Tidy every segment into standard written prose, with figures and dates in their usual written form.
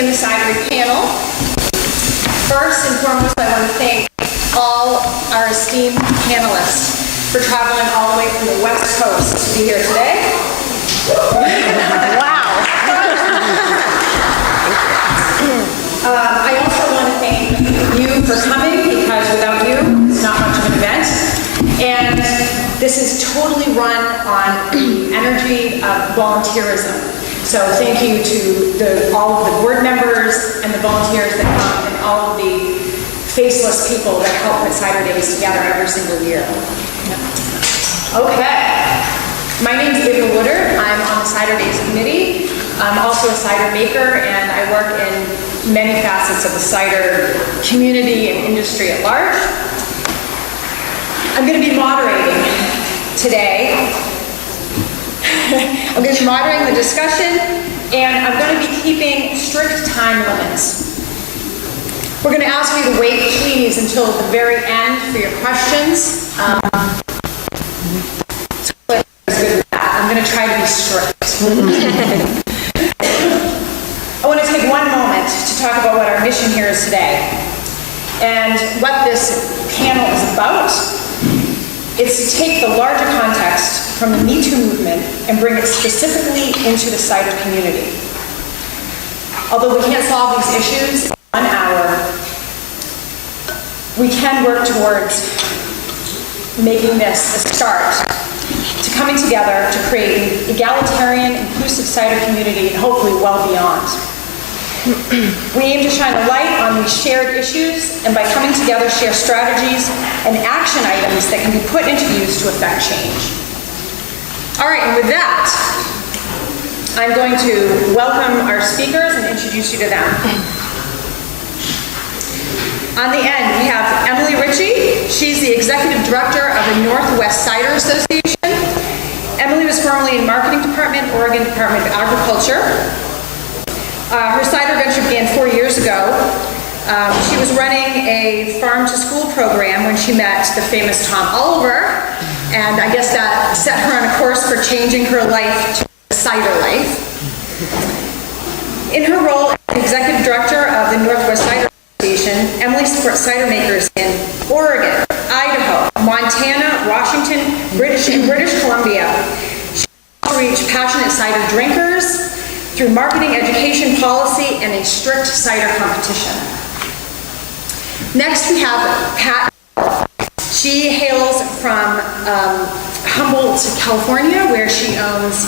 in the Cidery panel. First and foremost, I want to thank all our esteemed panelists for traveling all the way from the West Coast to be here today. Wow. I also want to thank you for coming, because without you, it's not much of an event. And this is totally run on the energy of volunteerism. So thank you to all of the board members and the volunteers that come, and all of the faceless people that help put Cider Days together every single year. Okay. My name is April Woodard. I'm on the Cider Days committee. I'm also a cider maker, and I work in many facets of the cider community and industry at large. I'm going to be moderating today. I'm going to be moderating the discussion, and I'm going to be keeping strict time limits. We're going to ask you to wait, please, until the very end for your questions. I'm going to try to be strict. I want to take one moment to talk about what our mission here is today, and what this panel is about. It's to take the larger context from the Me Too movement and bring it specifically into the cider community. Although we can't solve these issues in 1 hour, we can work towards making this a start to coming together to create an egalitarian, inclusive cider community, and hopefully well beyond. We aim to shine a light on these shared issues, and by coming together, share strategies and action items that can be put into use to affect change. All right, and with that, I'm going to welcome our speakers and introduce you to them. On the end, we have Emily Ritchie. She's the Executive Director of the Northwest Cider Association. Emily was formerly in Marketing Department, Oregon Department of Agriculture. Her cider venture began 4 years ago. She was running a farm-to-school program when she met the famous Tom Oliver, and I guess that set her on a course for changing her life to a cider life. In her role as Executive Director of the Northwest Cider Association, Emily supports cider makers in Oregon, Idaho, Montana, Washington, and British Columbia. She also reaches passionate cider drinkers through marketing, education, policy, and a strict cider competition. Next, we have Pat. She hails from Humboldt, California, where she owns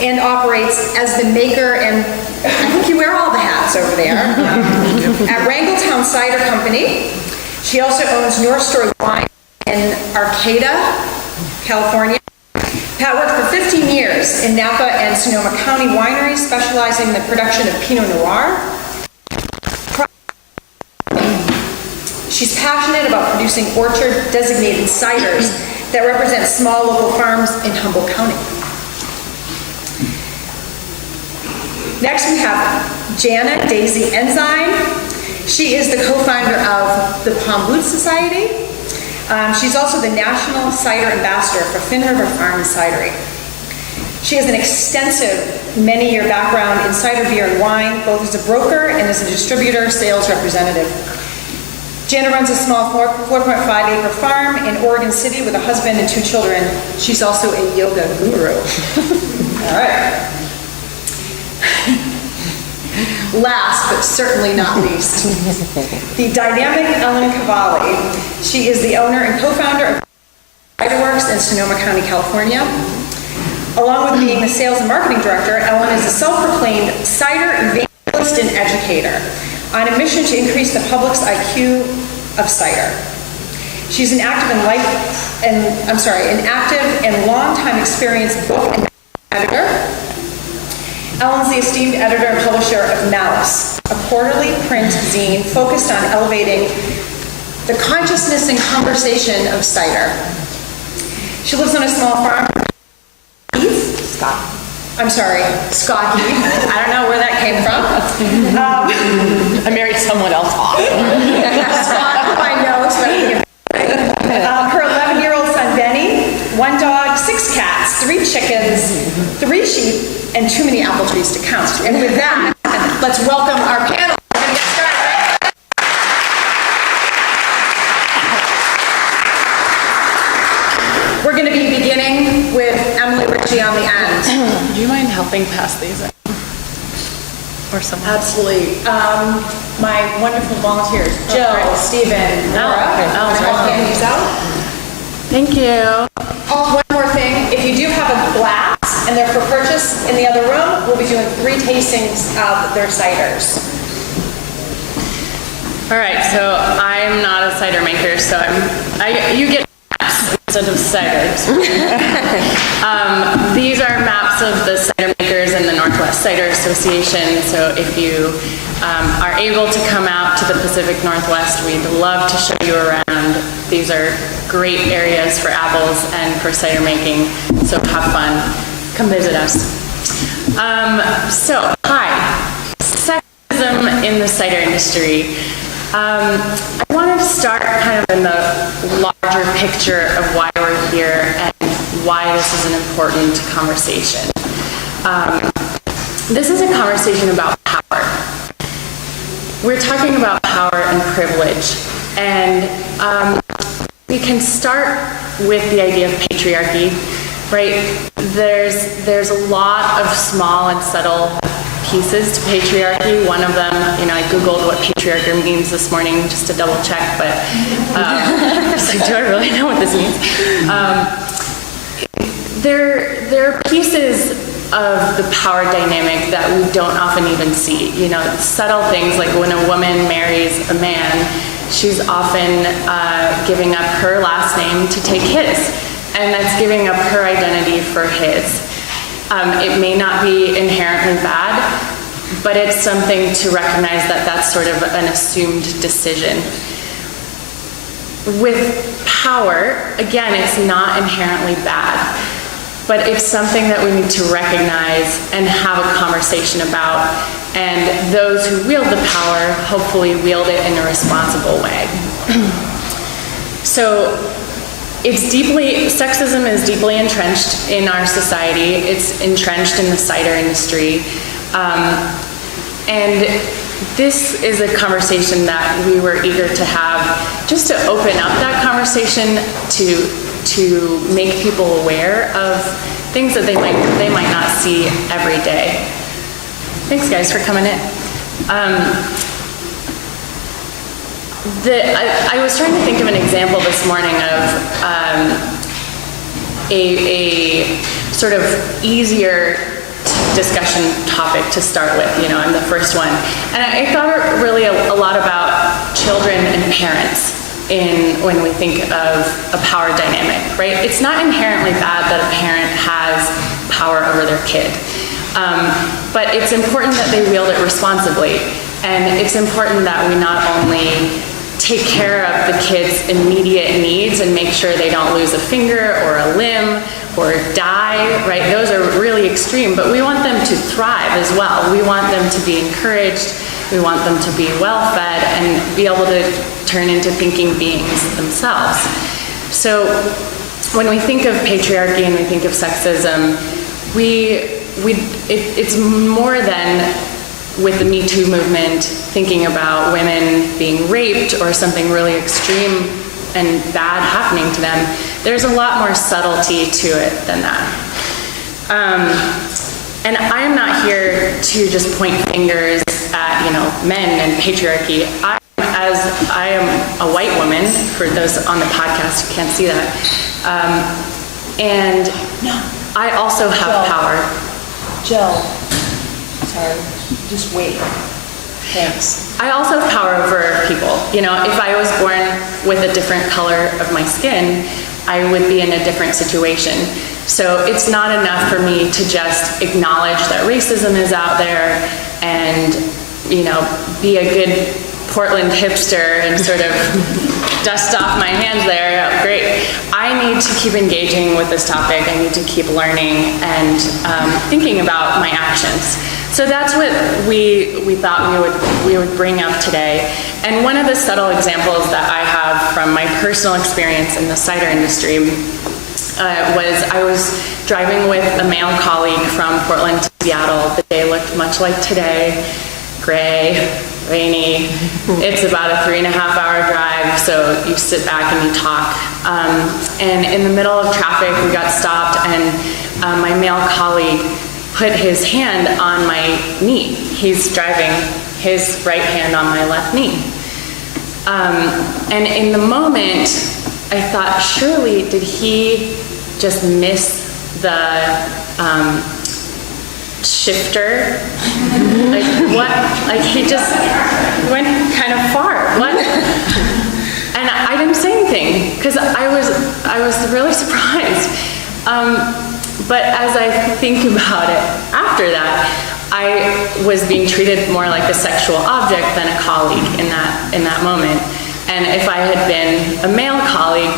and operates as the maker, and I think you wear all the hats over there, at Wrangletown Cider Company. She also owns North Story Wine in Arcata, California. Pat worked for 15 years in Napa and Sonoma County wineries, specializing in the production of Pinot Noir. She's passionate about producing orchard-designated ciders that represent small local farms in Humboldt County. Next, we have Jana Daisy-Ensign. She is the co-founder of the Palm Boot Society. She's also the National Cider Ambassador for Fin River Farm and Cidery. She has an extensive, many-year background in cider, beer, and wine, both as a broker and as a distributor sales representative. Jana runs a small 4.5-acre farm in Oregon City with a husband and 2 children. She's also a yoga guru. All right. Last, but certainly not least, the dynamic Ellen Cavalli. She is the owner and co-founder of Cider Works in Sonoma County, California. Along with being the sales and marketing director, Ellen is a self-proclaimed cider evangelist and educator on a mission to increase the public's IQ of cider. She's an active and long-time experienced book and editor. Ellen's the esteemed editor and publisher of Malice, a quarterly print zine focused on elevating the consciousness and conversation of cider. She lives on a small farm. Scott Heath. I don't know where that came from. I married someone else. Scott, who I know, so her 11-year-old son Benny, 1 dog, 6 cats, 3 chickens, 3 sheep, and too many apple trees to count. And with that, let's welcome our panel. We're gonna get started. We're going to be beginning with Emily Ritchie on the end. Do you mind helping pass these in? Or someone? Absolutely. My wonderful volunteers, Jill, Stephen, Laura. Oh, I'll hand these out. Thank you. Oh, one more thing. If you do have a glass and they're for purchase in the other room, we'll be doing 3 tastings of their ciders. All right, so I'm not a cider maker, so you get maps instead of ciders. These are maps of the cider makers in the Northwest Cider Association, so if you are able to come out to the Pacific Northwest, we'd love to show you around. These are great areas for apples and for cider making, so have fun. Come visit us. Hi. Sexism in the cider industry. I wanted to start kind of in the larger picture of why we're here and why this is an important conversation. This is a conversation about power. We're talking about power and privilege, and we can start with the idea of patriarchy, right? There's a lot of small and subtle pieces to patriarchy. One of them, I Googled what patriarchy means this morning just to double check, but do I really know what this means? There are pieces of the power dynamic that we don't often even see. Subtle things like when a woman marries a man, she's often giving up her last name to take his, and that's giving up her identity for his. It may not be inherently bad, but it's something to recognize that that's sort of an assumed decision. With power, again, it's not inherently bad, but it's something that we need to recognize and have a conversation about, and those who wield the power hopefully wield it in a responsible way. So sexism is deeply entrenched in our society. It's entrenched in the cider industry. And this is a conversation that we were eager to have, just to open up that conversation to make people aware of things that they might not see every day. Thanks guys for coming in. I was trying to think of an example this morning of a sort of easier discussion topic to start with. I'm the first one. And I thought really a lot about children and parents when we think of a power dynamic, right? It's not inherently bad that a parent has power over their kid. But it's important that they wield it responsibly. And it's important that we not only take care of the kids' immediate needs and make sure they don't lose a finger or a limb or die, right? Those are really extreme, but we want them to thrive as well. We want them to be encouraged. We want them to be well-fed and be able to turn into thinking beings themselves. So when we think of patriarchy and we think of sexism, it's more than with the Me Too movement, thinking about women being raped or something really extreme and bad happening to them. There's a lot more subtlety to it than that. And I'm not here to just point fingers at, men and patriarchy. I am a white woman, for those on the podcast who can't see that. And I also have power. Jill, sorry, just wait. Thanks. I also have power over people. If I was born with a different color of my skin, I would be in a different situation. So it's not enough for me to just acknowledge that racism is out there and, be a good Portland hipster and sort of dust off my hands there. Oh, great. I need to keep engaging with this topic. I need to keep learning and thinking about my actions. So that's what we thought we would bring up today. And one of the subtle examples that I have from my personal experience in the cider industry was I was driving with a male colleague from Portland to Seattle. The day looked much like today. gray, rainy. It's about a 3.5-hour drive, so you sit back and you talk. And in the middle of traffic, we got stopped, and my male colleague put his hand on my knee. He's driving, his right hand on my left knee. And in the moment, I thought, surely did he just miss the shifter? Like what? Like he just went kind of far. What? And I didn't say anything because I was really surprised. But as I think about it after that, I was being treated more like a sexual object than a colleague in that moment. And if I had been a male colleague,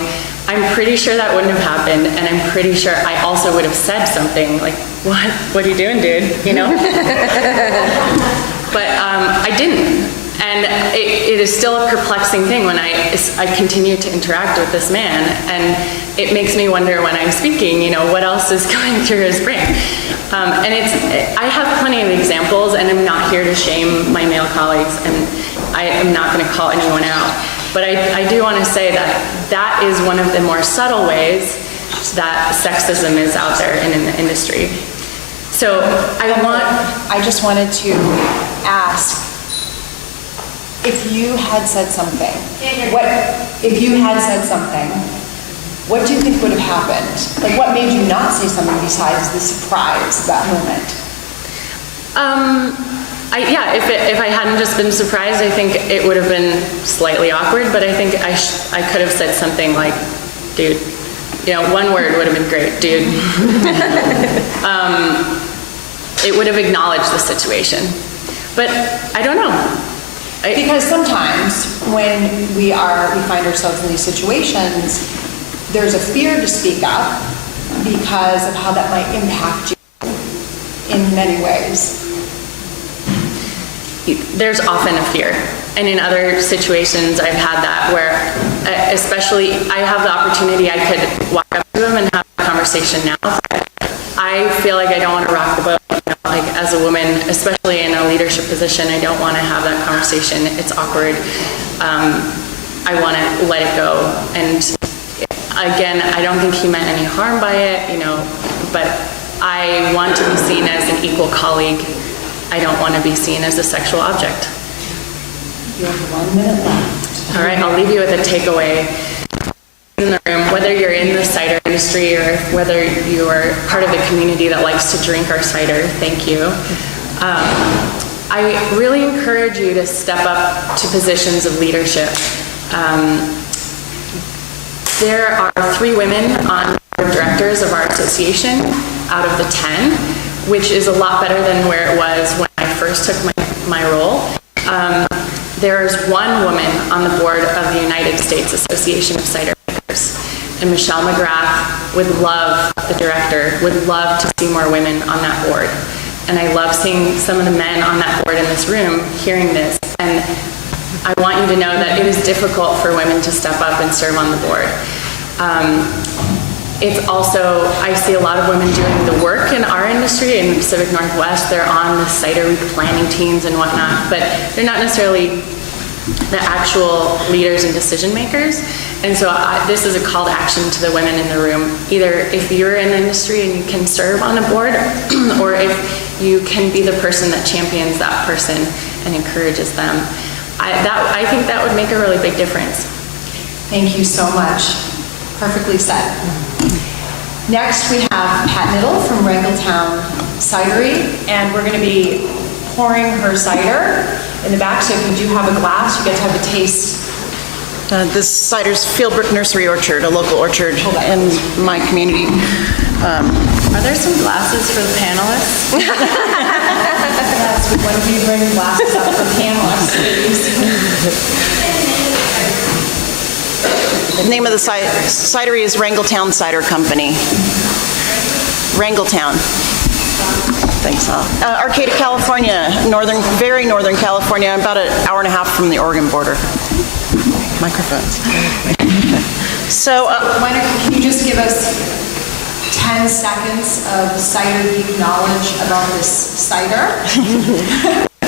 I'm pretty sure that wouldn't have happened, and I'm pretty sure I also would have said something like, what are you doing, dude? You know? But I didn't. And it is still a perplexing thing when I continue to interact with this man, and it makes me wonder when I'm speaking, you know, what else is going through his brain. And I have plenty of examples, and I'm not here to shame my male colleagues, and I am not going to call anyone out. But I do want to say that is one of the more subtle ways that sexism is out there and in the industry. So I just wanted to ask, if you had said something, what do you think would have happened? Like, what made you not say something besides the surprise of that moment? If I hadn't just been surprised, I think it would have been slightly awkward, but I think I could have said something like, dude, you know, one word would have been great, dude. It would have acknowledged the situation. But I don't know. Because sometimes when we find ourselves in these situations, there's a fear to speak up because of how that might impact you in many ways. There's often a fear. And in other situations, I've had that where, especially, I have the opportunity, I could walk up to them and have a conversation now. I feel like I don't want to rock the boat. You know, like as a woman, especially in a leadership position, I don't want to have that conversation. It's awkward. I want to let it go. And again, I don't think he meant any harm by it, you know, but I want to be seen as an equal colleague. I don't want to be seen as a sexual object. You have 1 minute left. All right, I'll leave you with a takeaway in the room, whether you're in the cider industry or whether you are part of the community that likes to drink our cider, thank you. I really encourage you to step up to positions of leadership. There are 3 women on the board of directors of our association out of the 10, which is a lot better than where it was when I first took my role. There's 1 woman on the board of the United States Association of Cider Makers, and Michelle McGrath would love, the director, would love to see more women on that board. And I love seeing some of the men on that board in this room hearing this, and I want you to know that it is difficult for women to step up and serve on the board. It's also, I see a lot of women doing the work in our industry in the Pacific Northwest. They're on the cider planning teams and whatnot, but they're not necessarily the actual leaders and decision makers. And so this is a call to action to the women in the room. Either if you're in the industry and you can serve on a board, or if you can be the person that champions that person and encourages them. I think that would make a really big difference. Thank you so much. Perfectly said. Next, we have Pat Knittel from Wrangletown Cidery, and we're going to be pouring her cider in the back, so if you do have a glass, you get to have a taste. This cider's Fieldbrook Nursery Orchard, a local orchard in my community. Are there some glasses for the panelists? Yes, would one of you bring glasses up for panelists, please? The name of the cidery is Wrangletown Cider Company. Wrangletown. Thanks, Arcata, California, very northern California, about an hour and a half from the Oregon border. Microphones. So, Can you just give us 10 seconds of cider geek knowledge about this cider?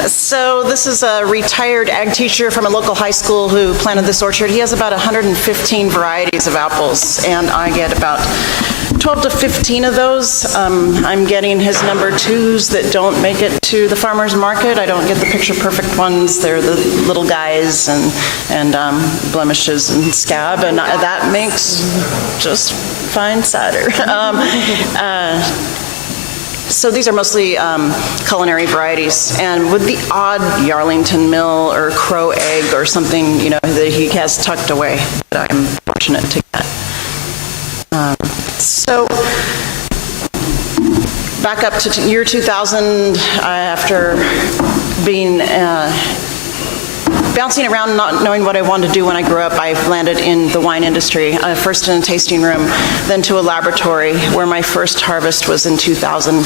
So this is a retired ag teacher from a local high school who planted this orchard. He has about 115 varieties of apples, and I get about 12 to 15 of those. I'm getting his number 2s that don't make it to the farmer's market. I don't get the picture-perfect ones. They're the little guys and blemishes and scab, and that makes just fine cider. So these are mostly culinary varieties, and with the odd Yarlington Mill or Crow Egg or something, you know, that he has tucked away that I'm fortunate to get. So back up to year 2000, after being bouncing around, not knowing what I wanted to do when I grew up, I landed in the wine industry, first in a tasting room, then to a laboratory, where my first harvest was in 2000.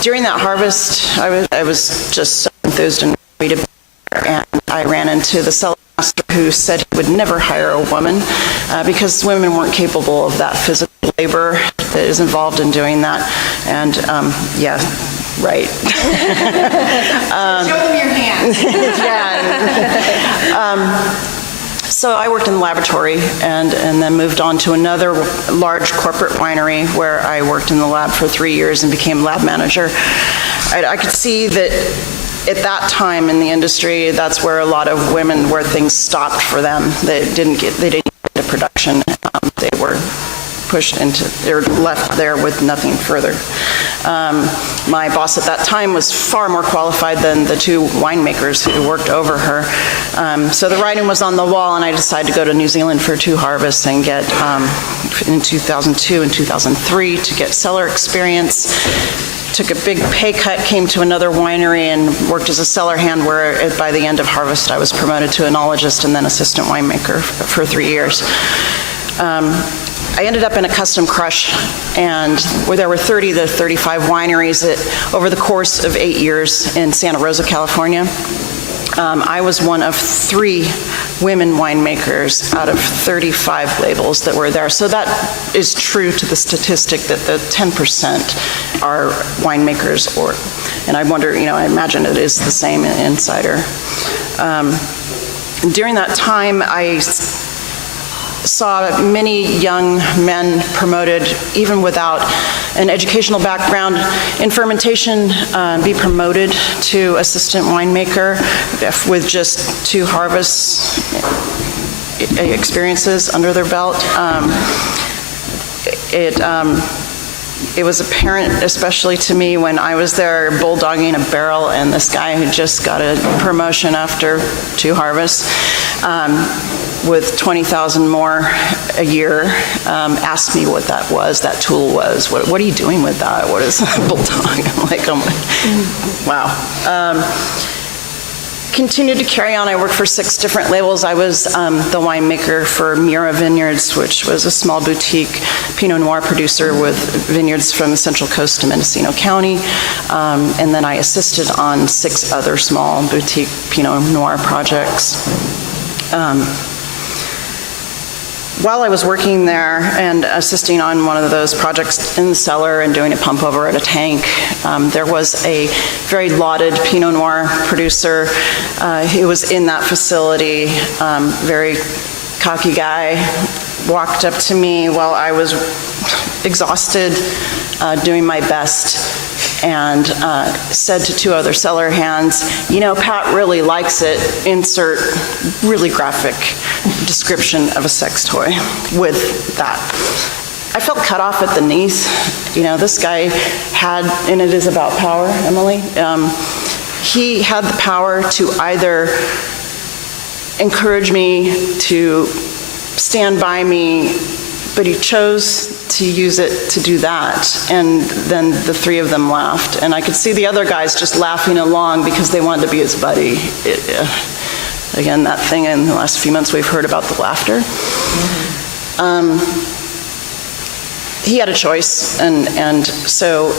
During that harvest, I was just so enthused and ready to be there, and I ran into the cellar master who said he would never hire a woman because women weren't capable of that physical labor that is involved in doing that. And yeah, right. Show them your hands. Yeah. So I worked in the laboratory and then moved on to another large corporate winery where I worked in the lab for 3 years and became lab manager. I could see that at that time in the industry, that's where a lot of women, where things stopped for them. They didn't get into production. They were pushed into, they were left there with nothing further. My boss at that time was far more qualified than the 2 winemakers who worked over her. So the writing was on the wall, and I decided to go to New Zealand for 2 harvests and get, in 2002 and 2003, to get cellar experience. Took a big pay cut, came to another winery and worked as a cellar hand, where by the end of harvest I was promoted to enologist and then assistant winemaker for 3 years. I ended up in a custom crush, and where there were 30 to 35 wineries over the course of 8 years in Santa Rosa, California. I was one of 3 women winemakers out of 35 labels that were there. So that is true to the statistic that the 10% are winemakers, and I wonder, you know, I imagine it is the same in cider. During that time, I saw many young men promoted, even without an educational background in fermentation, be promoted to assistant winemaker with just 2 harvests experiences under their belt. It was apparent, especially to me, when I was there bulldogging a barrel, and this guy who just got a promotion after 2 harvests, with 20,000 more a year, asked me what that was, that tool was. What are you doing with that? What is bulldog? I'm like, oh my, wow. Continued to carry on. I worked for 6 different labels. I was the winemaker for Mira Vineyards, which was a small boutique Pinot Noir producer with vineyards from the Central Coast to Mendocino County. And then I assisted on 6 other small boutique Pinot Noir projects. While I was working there and assisting on one of those projects in the cellar and doing a pump over at a tank, there was a very lauded Pinot Noir producer who was in that facility, very cocky guy, walked up to me while I was exhausted, doing my best, and said to 2 other cellar hands, you know, Pat really likes it, insert really graphic description of a sex toy with that. I felt cut off at the knees. You know, this guy had, and it is about power, Emily, he had the power to either encourage me, to stand by me, but he chose to use it to do that. And then the 3 of them laughed. And I could see the other guys just laughing along because they wanted to be his buddy. Again, that thing in the last few months we've heard about the laughter. Mm-hmm. He had a choice, and so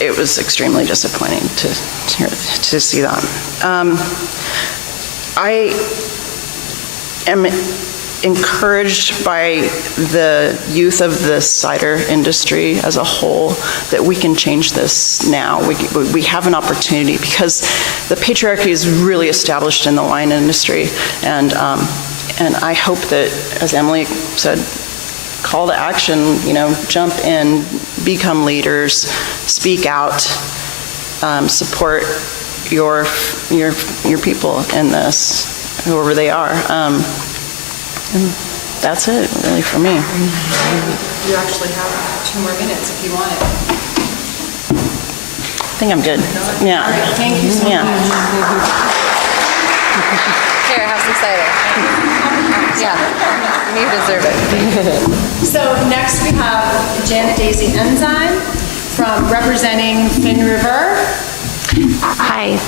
it was extremely disappointing to see that. I am encouraged by the youth of the cider industry as a whole that we can change this now. We have an opportunity because the patriarchy is really established in the wine industry, and I hope that, as Emily said, call to action, jump in, become leaders, speak out, support your people in this, whoever they are. And that's it, really, for me. You actually have 2 more minutes if you want it. I think I'm good. Yeah. All right, thank you so much. Here, have some cider. Yeah, you deserve it. So next we have Jana Daisy-Ensign from representing Finn River. Hi.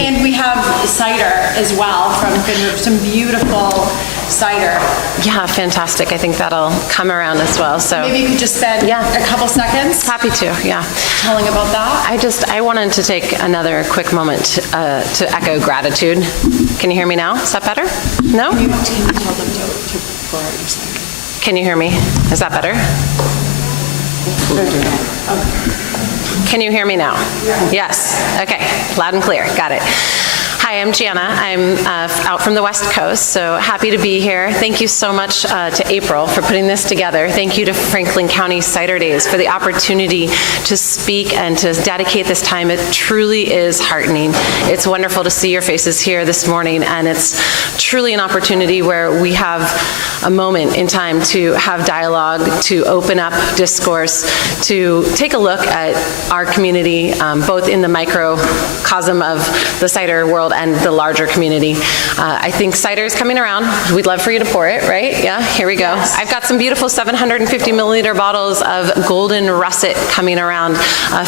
And we have cider as well from Finn River, some beautiful cider. Yeah, fantastic. I think that'll come around as well. So Maybe you could just spend a couple seconds happy to, yeah. telling about that. I wanted to take another quick moment to echo gratitude. Can you hear me now? Is that better? No? Can you tell them to pour out your cider? Can you hear me? Is that better? Can you hear me now? Yes. Okay. Loud and clear. Got it. Hi, I'm Jana. I'm out from the West Coast, so happy to be here. Thank you so much to April for putting this together. Thank you to Franklin County Cider Days for the opportunity to speak and to dedicate this time. It truly is heartening. It's wonderful to see your faces here this morning, and it's truly an opportunity where we have a moment in time to have dialogue, to open up discourse, to take a look at our community, both in the microcosm of the cider world and the larger community. I think cider is coming around. We'd love for you to pour it, right? Yeah, here we go. I've got some beautiful 750 milliliter bottles of golden russet coming around.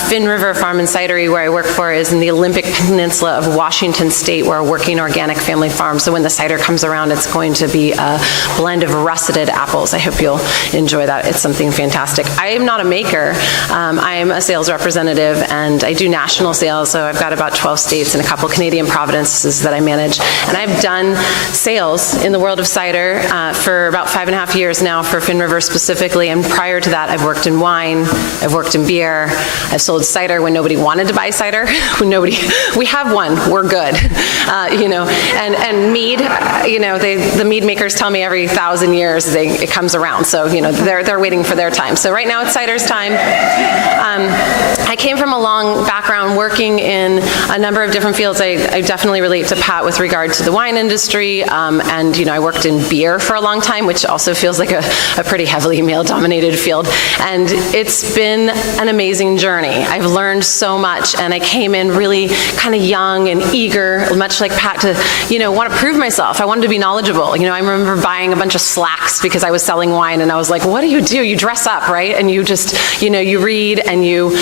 Finn River Farm and Cidery, where I work for, is in the Olympic Peninsula of Washington State. We're a working organic family farm, so when the cider comes around, it's going to be a blend of russeted apples. I hope you'll enjoy that. It's something fantastic. I am not a maker. I am a sales representative, and I do national sales, so I've got about 12 states and a couple Canadian provinces that I manage. And I've done sales in the world of cider for about 5.5 years now for Finn River specifically, and prior to that I've worked in wine, I've worked in beer, I've sold cider when nobody wanted to buy cider, we have one, we're good, and mead, the mead makers tell me every 1,000 years it comes around, so they're waiting for their time. So right now it's cider's time. I came from a long background working in a number of different fields. I definitely relate to Pat with regard to the wine industry, and I worked in beer for a long time, which also feels like a pretty heavily male-dominated field, and it's been an amazing journey. I've learned so much, and I came in really kind of young and eager, much like Pat, to want to prove myself. I wanted to be knowledgeable. I remember buying a bunch of slacks because I was selling wine, and I was like, what do? You dress up, right? And you just, you read and you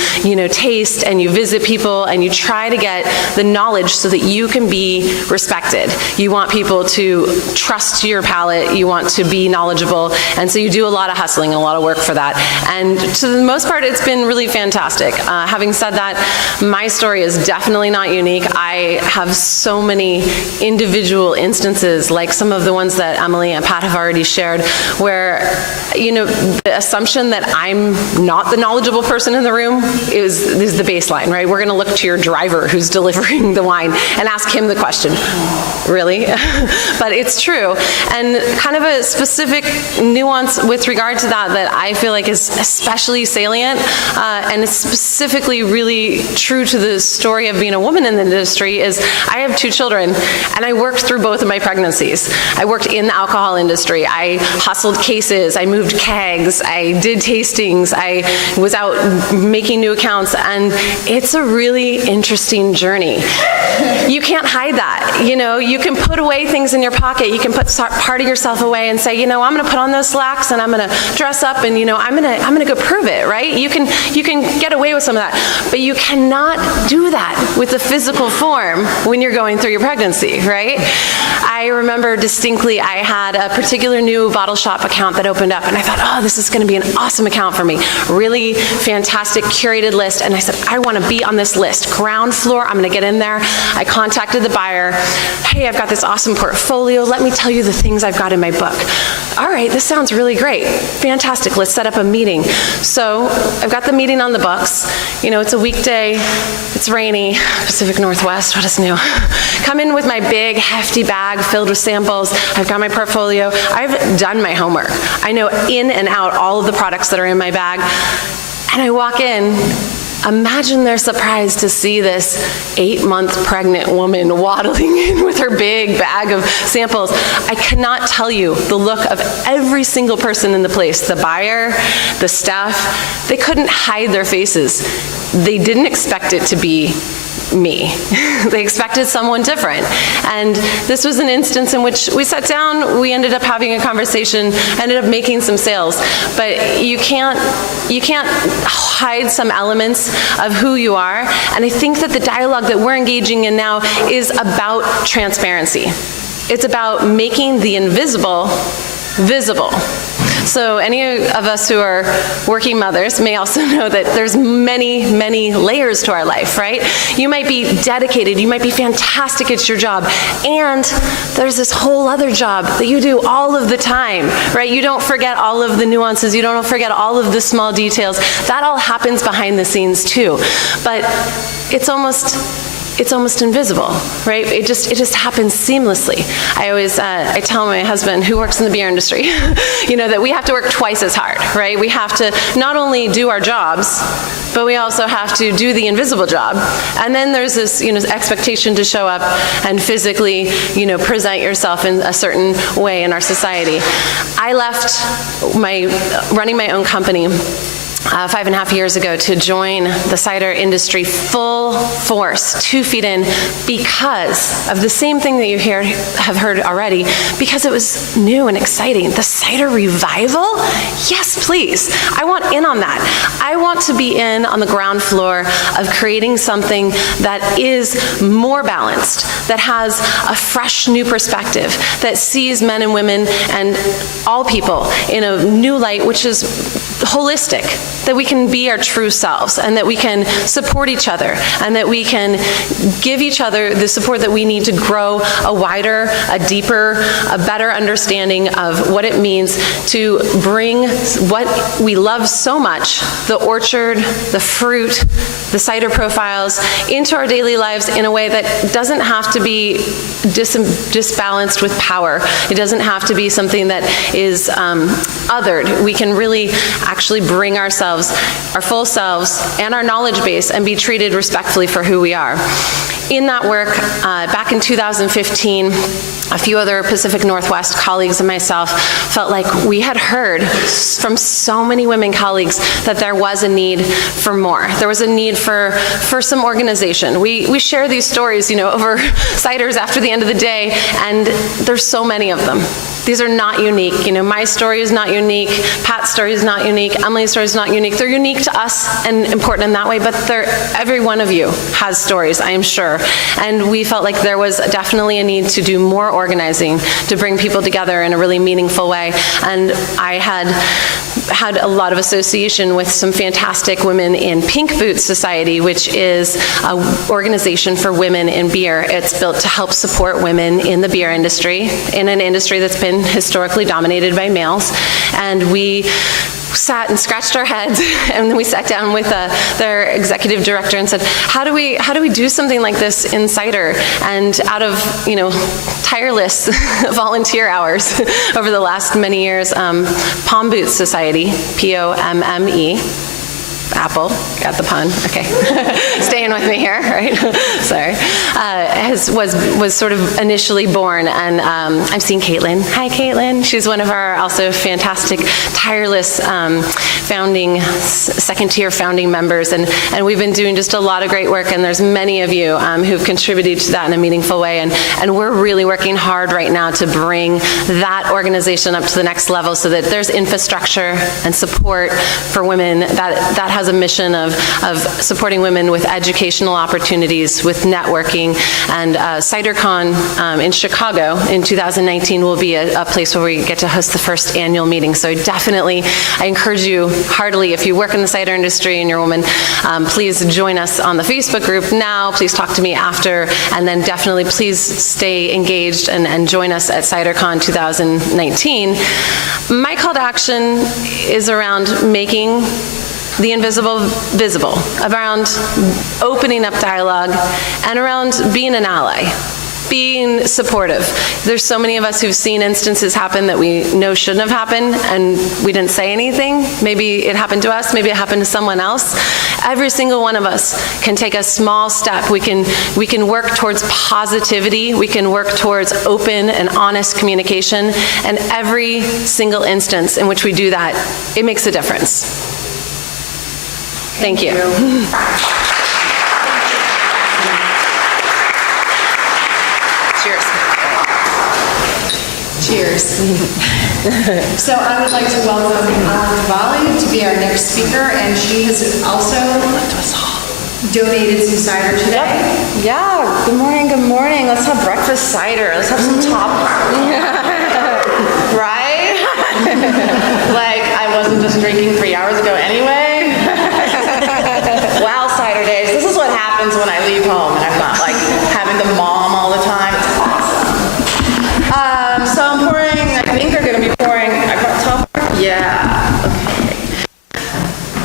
taste and you visit people and you try to get the knowledge so that you can be respected. You want people to trust your palate, you want to be knowledgeable, and so you do a lot of hustling and a lot of work for that. And to the most part, it's been really fantastic. Having said that, my story is definitely not unique. I have so many individual instances, like some of the ones that Emily and Pat have already shared, where, the assumption that I'm not the knowledgeable person in the room is the baseline, right? We're going to look to your driver who's delivering the wine and ask him the question. Really? But it's true. And kind of a specific nuance with regard to that I feel like is especially salient, and is specifically really true to the story of being a woman in the industry, is I have 2 children, and I worked through both of my pregnancies. I worked in the alcohol industry. I hustled cases. I moved kegs. I did tastings. I was out making new accounts, and it's a really interesting journey. You can't hide that. You can put away things in your pocket. You can put part of yourself away and say, I'm going to put on those slacks and I'm going to dress up and I'm going to go prove it, right? You can get away with some of that, but you cannot do that with the physical form when you're going through your pregnancy, right? I remember distinctly I had a particular new bottle shop account that opened up, and I thought, oh, this is going to be an awesome account for me. Really fantastic curated list, and I said, I want to be on this list. Ground floor, I'm going to get in there. I contacted the buyer. Hey, I've got this awesome portfolio. Let me tell you the things I've got in my book. All right, this sounds really great. Fantastic, let's set up a meeting. So I've got the meeting on the books. You know, it's a weekday, it's rainy, Pacific Northwest, what is new? Come in with my big, hefty bag filled with samples. I've got my portfolio. I've done my homework. I know in and out all of the products that are in my bag. And I walk in, imagine their surprise to see this 8-month pregnant woman waddling in with her big bag of samples. I cannot tell you the look of every single person in the place, the buyer, the staff. They couldn't hide their faces. They didn't expect it to be me. They expected someone different. And this was an instance in which we sat down, we ended up having a conversation, ended up making some sales. But you can't hide some elements of who you are. And I think that the dialogue that we're engaging in now is about transparency. It's about making the invisible visible. So any of us who are working mothers may also know that there's many, many layers to our life, right? You might be dedicated, you might be fantastic at your job, and there's this whole other job that you do all of the time, right? You don't forget all of the nuances, you don't forget all of the small details. That all happens behind the scenes too. But it's almost invisible, right? It just happens seamlessly. I tell my husband, who works in the beer industry, that we have to work twice as hard, right? We have to not only do our jobs, but we also have to do the invisible job. And then there's this, expectation to show up and physically, present yourself in a certain way in our society. I left running my own company 5.5 years ago to join the cider industry full force, 2 feet in, because of the same thing that you have heard already, because it was new and exciting. The cider revival? Yes, please. I want in on that. I want to be in on the ground floor of creating something that is more balanced, that has a fresh new perspective, that sees men and women and all people in a new light, which is holistic, that we can be our true selves and that we can support each other and that we can give each other the support that we need to grow a wider, a deeper, a better understanding of what it means to bring what we love so much, the orchard, the fruit, the cider profiles, into our daily lives in a way that doesn't have to be disbalanced with power. It doesn't have to be something that is othered. We can really actually bring ourselves, our full selves, and our knowledge base and be treated respectfully for who we are. In that work, back in 2015, a few other Pacific Northwest colleagues and myself felt like we had heard from so many women colleagues that there was a need for more. There was a need for some organization. We share these stories, over ciders after the end of the day, and there's so many of them. These are not unique. My story is not unique. Pat's story is not unique. Emily's story is not unique. They're unique to us and important in that way, but every one of you has stories, I am sure. And we felt like there was definitely a need to do more organizing, to bring people together in a really meaningful way. And I had a lot of association with some fantastic women in Pink Boots Society, which is an organization for women in beer. It's built to help support women in the beer industry, in an industry that's been historically dominated by males. And we sat and scratched our heads, and then we sat down with their executive director and said, how do we do something like this in cider? And out of tireless volunteer hours over the last many years, Palm Boots Society, POMME, Apple, got the pun, okay. Staying with me here, right? Sorry. Was sort of initially born, and I'm seeing Caitlin. Hi, Caitlin. She's one of our also fantastic, tireless founding, second-tier founding members, and we've been doing just a lot of great work, and there's many of you who've contributed to that in a meaningful way, and we're really working hard right now to bring that organization up to the next level so that there's infrastructure and support for women that has a mission of supporting women with educational opportunities, with networking, and CiderCon in Chicago in 2019 will be a place where we get to host the first annual meeting. So definitely, I encourage you heartily, if you work in the cider industry and you're a woman, please join us on the Facebook group now. Please talk to me after, and then definitely please stay engaged and join us at CiderCon 2019. My call to action is around making the invisible visible, around opening up dialogue, and around being an ally, being supportive. There's so many of us who've seen instances happen that we know shouldn't have happened, and we didn't say anything. Maybe it happened to us, maybe it happened to someone else. Every single one of us can take a small step. We can work towards positivity. We can work towards open and honest communication. And every single instance in which we do that, it makes a difference. Thank you. Cheers. So I would like to welcome Cavalli to be our next speaker, and she has also donated some cider today. Yeah, good morning, good morning. Let's have breakfast cider. Let's have some top. Right? Like I wasn't just drinking 3 hours ago anyway. Wow, cider days. This is what happens when I leave home and I'm not like having the mom all the time. It's awesome. So I'm pouring, I think they're going to be pouring, I brought top. Yeah, okay.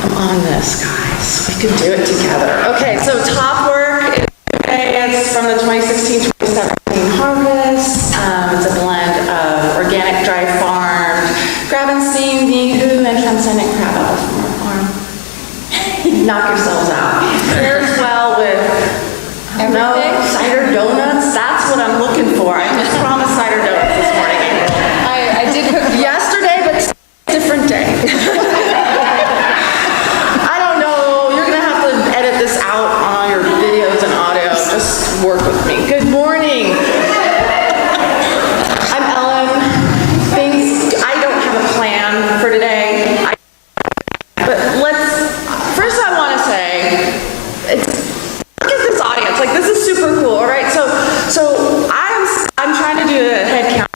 I'm on this, guys. We can do it together. Okay, so top work is from the 2016-2017 harvest. It's a blend of organic dry farmed, grab and steam, Nihu, and transcendent crab apple from our farm. Knock yourselves out. Pairs well with cider donuts. That's what I'm looking for. I just promised cider donuts this morning. I did cook yesterday, but it's a different day. I don't know. You're going to have to edit this out on your videos and audio. Just work with me. Good morning. I'm Ellen. I don't have a plan for today. First I want to say, look at this audience. Like, this is super cool, all right? So I'm trying to do a head count.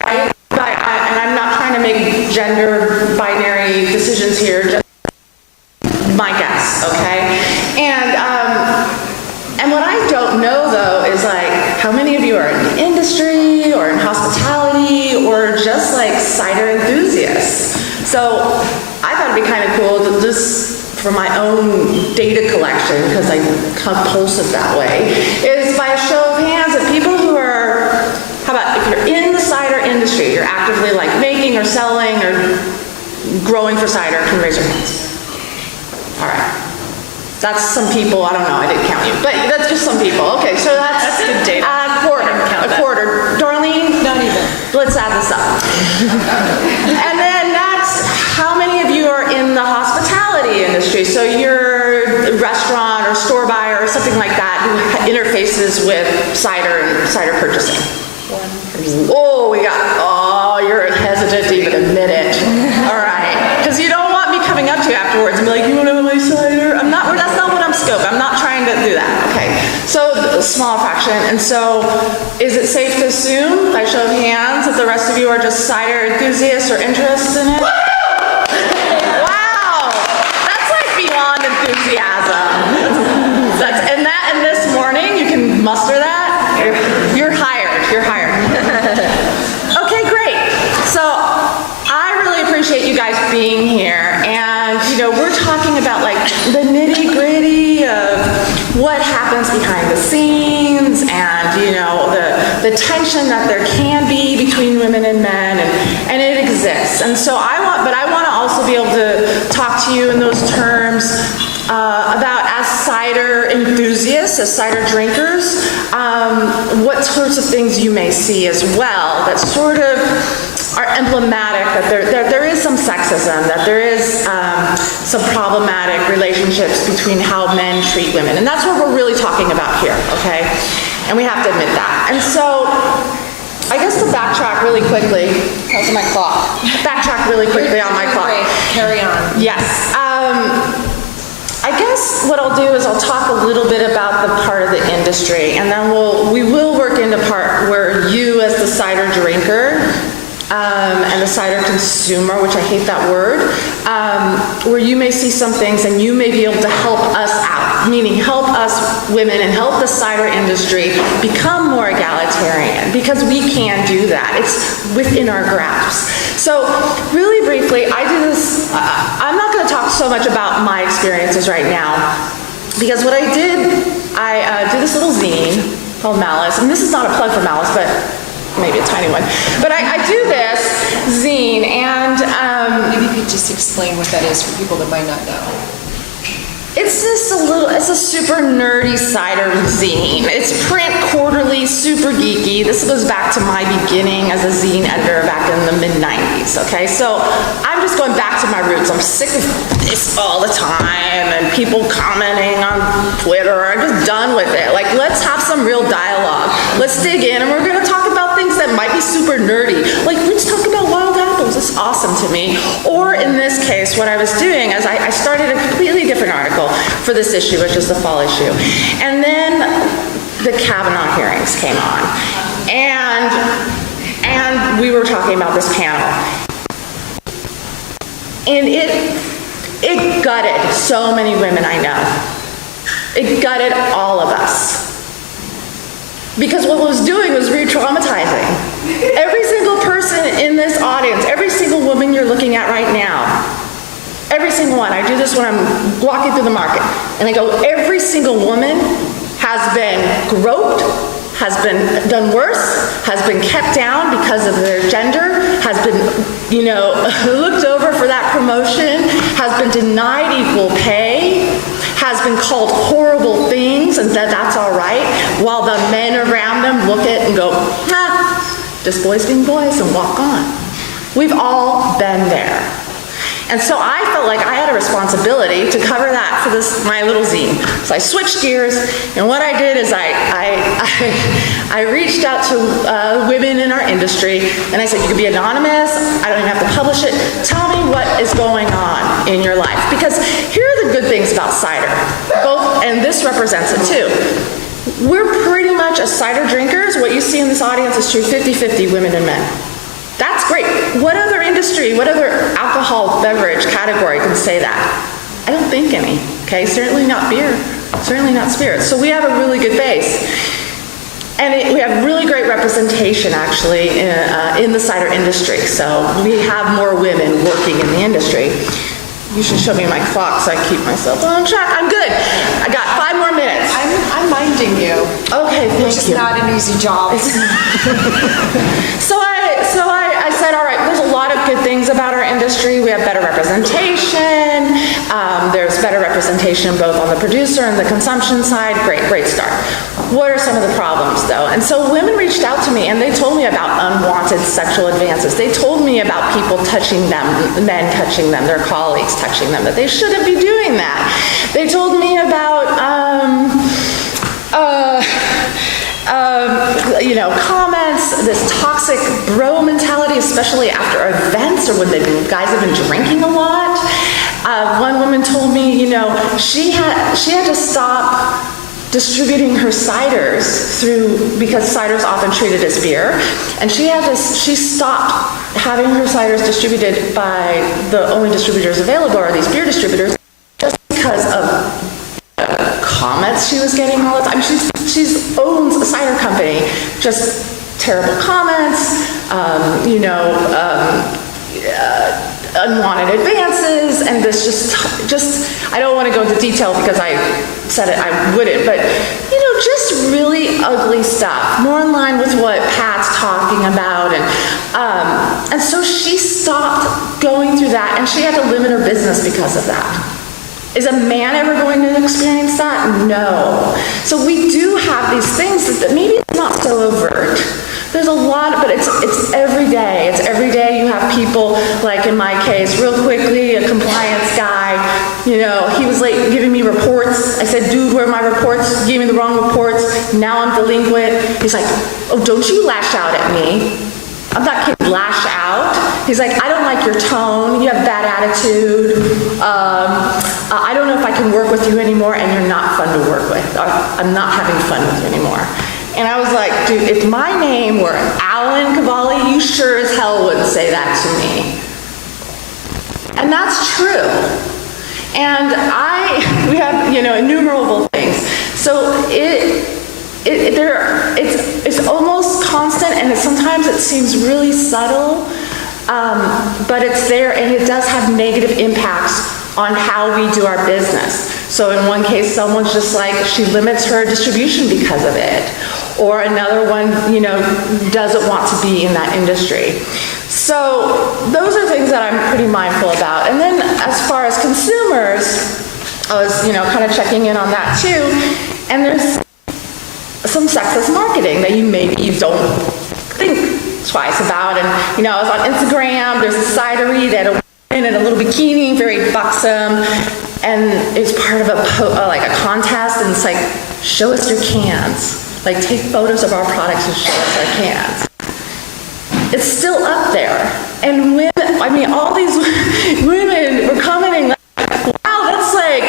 And I'm not trying to make gender binary decisions here, just my guess, okay? And what I don't know, though, is like, how many of you are in the industry or in hospitality or just like cider enthusiasts? So I thought it'd be kind of cool to just, for my own data collection, because I'm compulsive that way, is by a show of hands of people who are, how about if you're in the cider industry, you're actively like making or selling or growing for cider, can you raise your hands? All right. That's some people, I don't know, I didn't count you, but that's just some people. Okay, so that's good data. A quarter. Darlene? Not even. Let's add this up. And then that's how many of you are in the hospitality industry? So you're a restaurant or store buyer or something like that who interfaces with cider and cider purchasing. You're hesitant to even admit it. All right, because you don't want me coming up to you afterwards and be like, you want to have my cider? That's not what I'm scoping. I'm not trying to do that. Okay, so a small fraction. And so is it safe to assume, by show of hands, that the rest of you are just cider enthusiasts or interested in it? Wow, that's like beyond enthusiasm. And this morning, you can muster that? You're hired. Okay, great. So I really appreciate you guys being here. And, we're talking about like the nitty-gritty of what happens behind the scenes and, the tension that there can be between women and men, and it exists. And so I want to also be able to talk to you in those terms about, as cider enthusiasts, as cider drinkers, what sorts of things you may see as well that sort of are emblematic that there is some sexism, that there is some problematic relationships between how men treat women. And that's what we're really talking about here, okay? And we have to admit that. And so I guess to backtrack really quickly, how's my clock? Backtrack really quickly on my clock. Carry on. Yes. I guess what I'll do is I'll talk a little bit about the part of the industry, and then we will work into part where you as the cider drinker and the cider consumer, which I hate that word, where you may see some things and you may be able to help us out, meaning help us women and help the cider industry become more egalitarian, because we can do that. It's within our grasp. So really briefly, I do this, I'm not going to talk so much about my experiences right now, because what I did this little zine called Malice, and this is not a plug for Malice, but maybe a tiny one. But I do this zine, and Maybe you could just explain what that is for people that might not know. it's a super nerdy cider zine. It's print quarterly, super geeky. This goes back to my beginning as a zine editor back in the mid-90s, okay? So I'm just going back to my roots. I'm sick of this all the time and people commenting on Twitter. I'm just done with it. Like, let's have some real dialogue. Let's dig in, and we're gonna talk about things that might be super nerdy. Like, let's talk about wild apples. It's awesome to me. Or in this case, what I was doing is I started a completely different article for this issue, which is the fall issue. And then the Kavanaugh hearings came on. And we were talking about this panel. And it gutted so many women I know. It gutted all of us. Because what it was doing was re-traumatizing. Every single person in this audience, every single woman you're looking at right now, every single one. I do this when I'm walking through the market. And I go, every single woman has been groped, has been done worse, has been kept down because of their gender, has been, looked over for that promotion, has been denied equal pay, has been called horrible things, and that's all right, while the men around them look at and go, just boys being boys, and walk on. We've all been there. And so I felt like I had a responsibility to cover that for my little zine. So I switched gears, and what I did is I reached out to women in our industry, and I said, you can be anonymous, I don't even have to publish it, tell me what is going on in your life. Because here are the good things about cider, and this represents it too. We're pretty much, as cider drinkers, what you see in this audience is true 50-50 women and men. That's great. What other industry, what other alcohol beverage category can say that? I don't think any, okay? Certainly not beer, certainly not spirits. So we have a really good base. And we have really great representation, actually, in the cider industry. So we have more women working in the industry. You should show me my clock so I keep myself on track. I'm good. I got 5 more minutes. I'm minding you. Okay, thank you. Which is not an easy job. So I said, all right, there's a lot of good things about our industry. We have better representation. There's better representation both on the producer and the consumption side. Great start. What are some of the problems, though? And so women reached out to me, and they told me about unwanted sexual advances. They told me about people touching them, men touching them, their colleagues touching them, that they shouldn't be doing that. They told me about comments, this toxic bro mentality, especially after events or when the guys have been drinking a lot. One woman told me, she had to stop distributing her ciders because cider's often treated as beer, and she stopped having her ciders distributed by the only distributors available are these beer distributors, just because of comments she was getting all the time. She owns a cider company, just terrible comments, unwanted advances, and this just I don't want to go into detail because I said it, I wouldn't, but just really ugly stuff, more in line with what Pat's talking about, and so she stopped going through that, and she had to limit her business because of that. Is a man ever going to experience that? No. So we do have these things that maybe it's not so overt. There's a lot, but it's every day. It's every day you have people, like in my case, real quickly, a compliance guy, he was late giving me reports. I said, dude, where are my reports? He gave me the wrong reports. now I'm delinquent. He's like, oh, don't you lash out at me. I'm not kidding, lash out. He's like, I don't like your tone, you have bad attitude. I don't know if I can work with you anymore, and you're not fun to work with. I'm not having fun with you anymore. And I was like, dude, if my name were Alan Cavalli, you sure as hell wouldn't say that to me. And that's true. And we have, innumerable things. So it's almost constant, and sometimes it seems really subtle, but it's there, and it does have negative impacts on how we do our business. So in one case, someone's just like, she limits her distribution because of it. Or another one, doesn't want to be in that industry. So those are things that I'm pretty mindful about. And then as far as consumers, I was, kind of checking in on that too. And there's some sexist marketing that you don't think twice about. And, I was on Instagram, there's a Cidery that a woman in a little bikini, very buxom, and it's part of a contest, and it's like, show us your cans. Like, take photos of our products and show us our cans. It's still up there. And all these women were commenting like, wow, that's like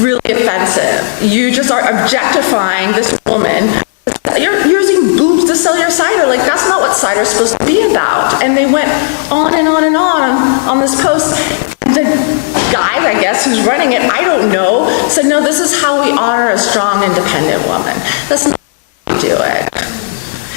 really offensive. You just are objectifying this woman. You're using boobs to sell your cider. Like, that's not what cider's supposed to be about. And they went on and on and on this post. The guy, I guess, who's running it, I don't know, said, no, this is how we honor a strong, independent woman. That's not how we do it.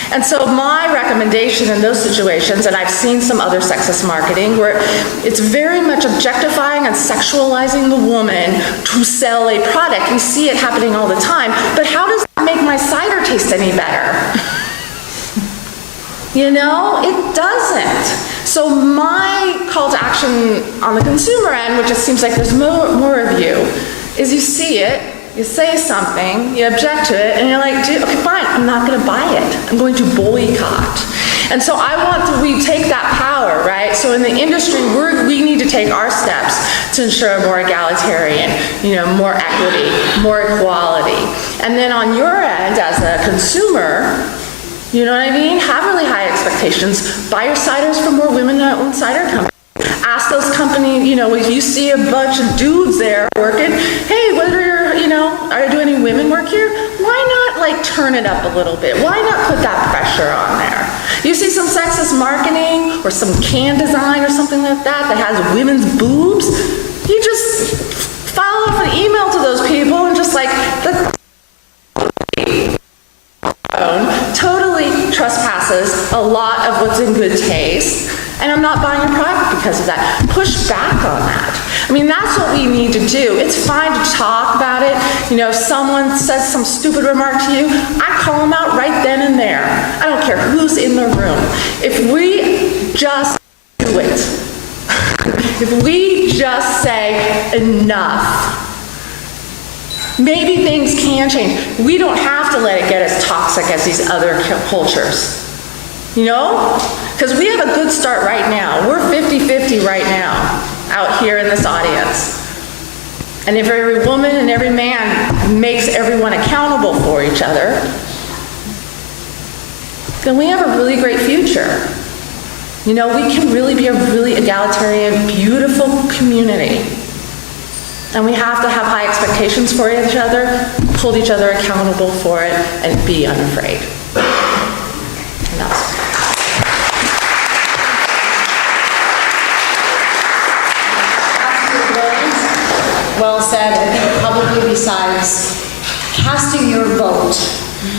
And so my recommendation in those situations, and I've seen some other sexist marketing where it's very much objectifying and sexualizing the woman to sell a product. We see it happening all the time, but how does that make my cider taste any better? It doesn't. So my call to action on the consumer end, which it seems like there's more of you, is you see it, you say something, you object to it, and you're like, dude, okay, fine, I'm not going to buy it. I'm going to boycott. And so we take that power, right? So in the industry, we need to take our steps to ensure more egalitarian, more equity, more equality. And then on your end, as a consumer, you know what I mean? Have really high expectations. Buy your ciders from more women-owned cider companies. Ask those companies, if you see a bunch of dudes there working, hey, what are your, are there any women work here? Why not turn it up a little bit? Why not put that pressure on there? You see some sexist marketing or some can design or something like that has women's boobs, you just follow up an email to those people and just totally trespasses a lot of what's in good taste, and I'm not buying your product because of that. Push back on that. That's what we need to do. It's fine to talk about it. If someone says some stupid remark to you, I call them out right then and there. I don't care who's in the room. If we just do it, if we just say enough, maybe things can change. We don't have to let it get as toxic as these other cultures. Because we have a good start right now. We're 50-50 right now out here in this audience. And if every woman and every man makes everyone accountable for each other, then we have a really great future. We can really be a really egalitarian, beautiful community. And we have to have high expectations for each other, hold each other accountable for it, and be unafraid. And that's Well said. I think probably besides casting your vote,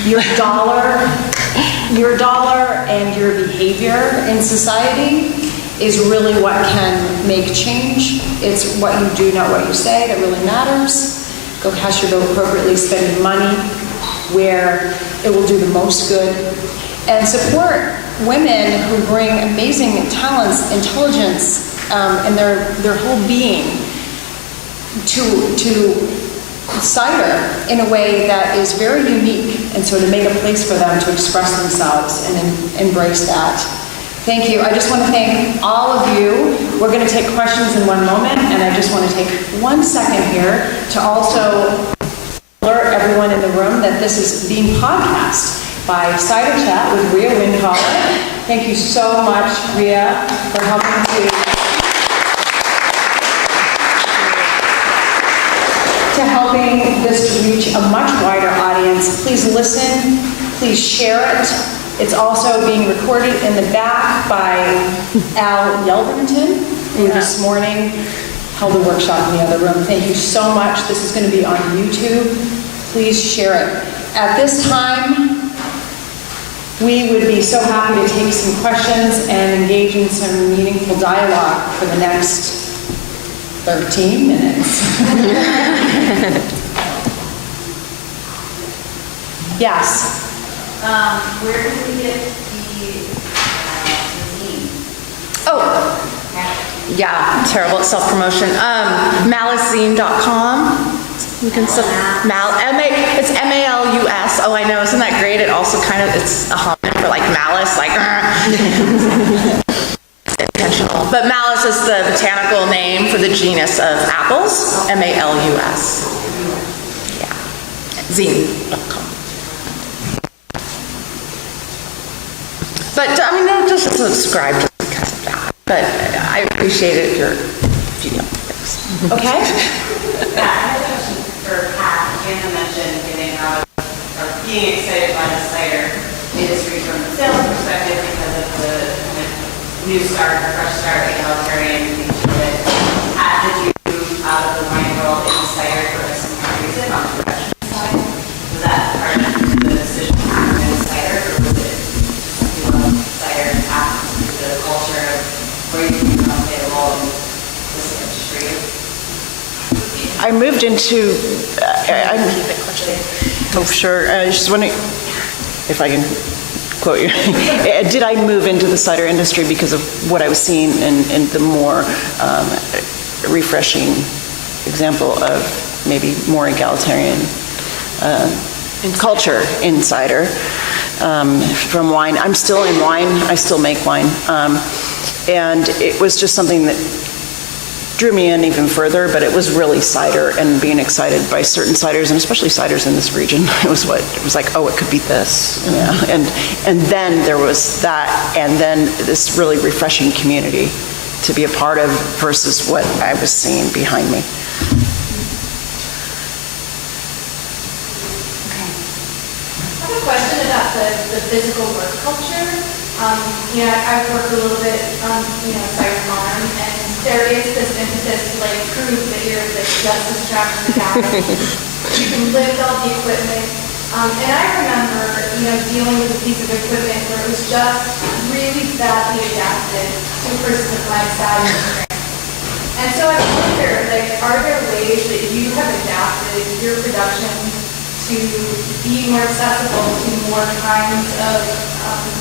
your dollar and your behavior in society is really what can make change. It's what you do, not what you say, that really matters. Go cast your vote appropriately, spending money where it will do the most good, and support women who bring amazing talents, intelligence, and their whole being to cider in a way that is very unique, and so to make a place for them to express themselves and embrace that. Thank you. I just want to thank all of you. We're going to take questions in one moment, and I just want to take 1 second here to also alert everyone in the room that this is being podcast by Cider Chat with Rhea Windcaller. Thank you so much, Rhea, for helping to helping this to reach a much wider audience. Please listen, please share it. It's also being recorded in the back by Al Yelverton, who this morning held a workshop in the other room. Thank you so much. This is going to be on YouTube. Please share it. At this time, we would be so happy to take some questions and engage in some meaningful dialogue for the next 13 minutes. Yes. Where did we get the zine? Oh, yeah, terrible at self-promotion. Malicezine.com. You can it's M-A-L-U-S. Oh, I know, isn't that great? It also kind of, it's a homonym for like malice, like intentional. But malice is the botanical name for the genus of apples. M-A-L-U-S. Yeah. Zine.com. But I mean, don't just subscribe just because of that. But I appreciate it if you know. Thanks. Okay. I had a question for Pat. Jana mentioned getting out of, or being excited by the cider industry from the sales perspective because of the kind of new start, fresh start, egalitarian things of it. Pat, did you move out of the wine world into cider for a similar reason on the production side? Was that part of the decision to move into cider, or was it you love cider after the culture of where you can play a role in this industry? I moved into, oh sure, I was just wondering if I can quote you. Did I move into the cider industry because of what I was seeing in the more refreshing example of maybe more egalitarian culture in cider from wine? I'm still in wine, I still make wine. And it was just something that drew me in even further, but it was really cider and being excited by certain ciders, and especially ciders in this region. It was like, oh, it could be this, yeah. And then there was that, and then this really refreshing community to be a part of versus what I was seeing behind me. I have a question about the physical work culture. I've worked a little bit on, cider farm, and there is this emphasis to like prove that you're the justice track the gallery. You can lift all the equipment. And I remember, dealing with a piece of equipment where it was just really badly adapted to a person's lifestyle and strength. And so I wonder, are there ways that you have adapted your production to be more accessible to more kinds of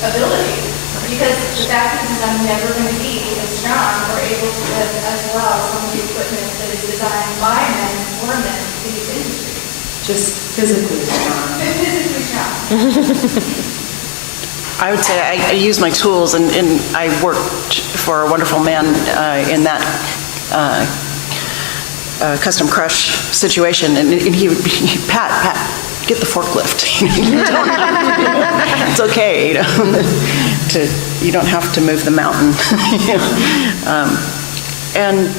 ability? Because the fact is I'm never going to be as strong or able to lift as well some of the equipment that is designed by men for men in these industries. Just physically strong. Physically strong. I would say I use my tools, and I worked for a wonderful man in that custom crush situation, and he would be, Pat, get the forklift. It's okay, you don't have to move the mountain. And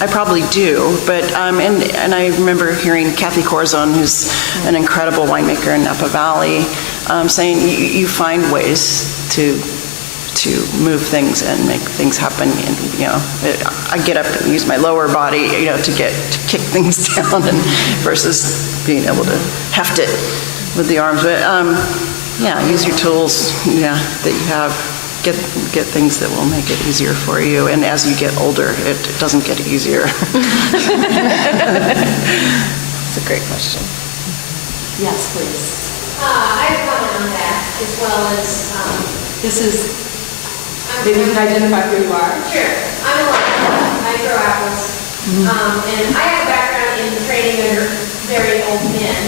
I probably do, but and I remember hearing Kathy Corzone, who's an incredible winemaker in Napa Valley, saying you find ways to move things and make things happen. And I get up and use my lower body, to kick things down, and versus being able to heft it with the arms. But use your tools, that you have. Get things that will make it easier for you. And as you get older, it doesn't get easier. It's a great question. Yes, please. I have a comment on that, as well as, This is, maybe you can identify who you are. sure, I'm a lot. I grow apples. And I have a background in training under very old men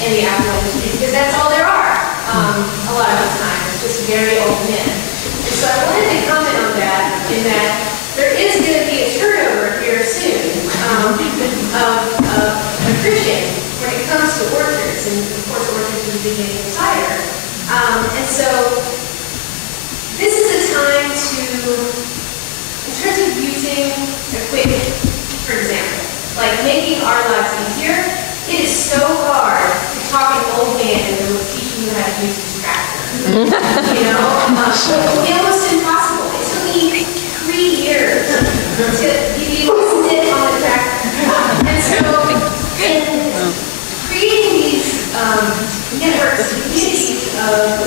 in the apple industry, because that's all there are a lot of the time. It's just very old men. And so I wanted to comment on that, in that there is going to be a turnover here soon of attrition when it comes to and of course working from the beginning of Cider. And so this is a time to, in terms of using equipment, for example, like making our lives easier, it is so hard to talk an old man into teaching you how to use his tractor. You know, almost impossible. It took me 3 years to be able to sit on a tractor. And so, in creating these networks, communities of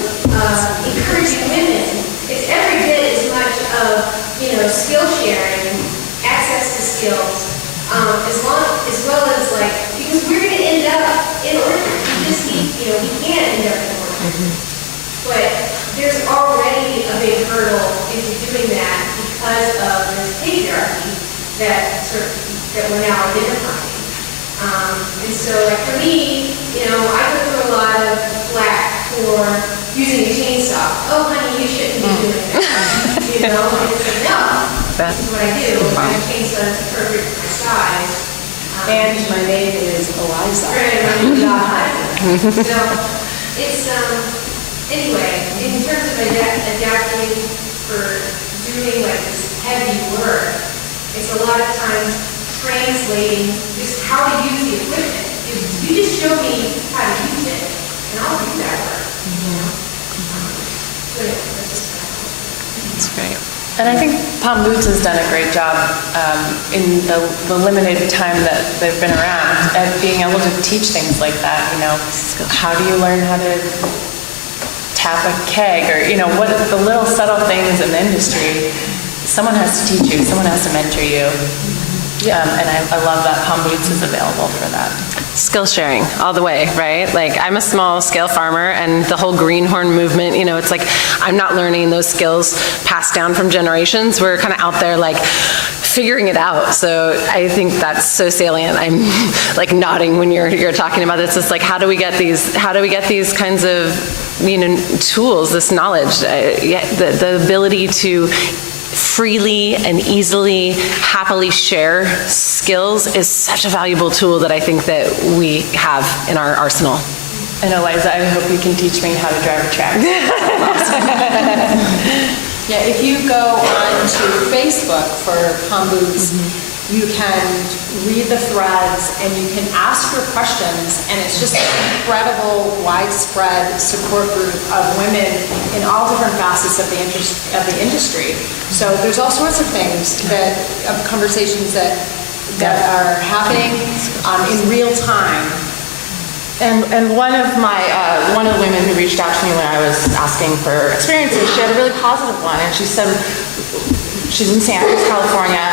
encouraging women, it's every bit as much of, skill sharing, access to skills, as well as like, because we're going to end up in order. We just need, we can't end up in order. But there's already a big hurdle into doing that because of this patriarchy that we're now identifying. And so, like for me, I go through a lot of flack for using a chainsaw. Oh, honey, you shouldn't be doing that. And it's like, no, this is what I do. My chainsaw is appropriate for my size. And my name is Eliza. Right, my name is Eliza. So it's anyway, in terms of adapting for doing like this heavy work, it's a lot of times translating just how to use the equipment. You just show me how to use it, and I'll do that work. So yeah, that's just That's great. And I think Palm Boots has done a great job in the limited time that they've been around at being able to teach things like that. How do you learn how to tap a keg, or what the little subtle things in the industry? Someone has to teach you. Someone has to mentor you. And I love that Palm Boots is available for that. Skill sharing all the way, right? Like I'm a small scale farmer, and the whole greenhorn movement, it's like I'm not learning those skills passed down from generations. We're kind of out there like figuring it out. So I think that's so salient. I'm like nodding when you're talking about this. It's like how do we get these kinds of tools, this knowledge, the ability to freely and easily, happily share skills is such a valuable tool that I think that we have in our arsenal. And Eliza, I hope you can teach me how to drive a tractor. Yeah, if you go on to Facebook for Palm Boots, you can read the threads and you can ask your questions, and it's just an incredible, widespread support group of women in all different facets of the industry. So there's all sorts of things of conversations that are happening in real time. And one of the women who reached out to me when I was asking for experiences, she had a really positive one, and she said, she's in Santa Cruz, California,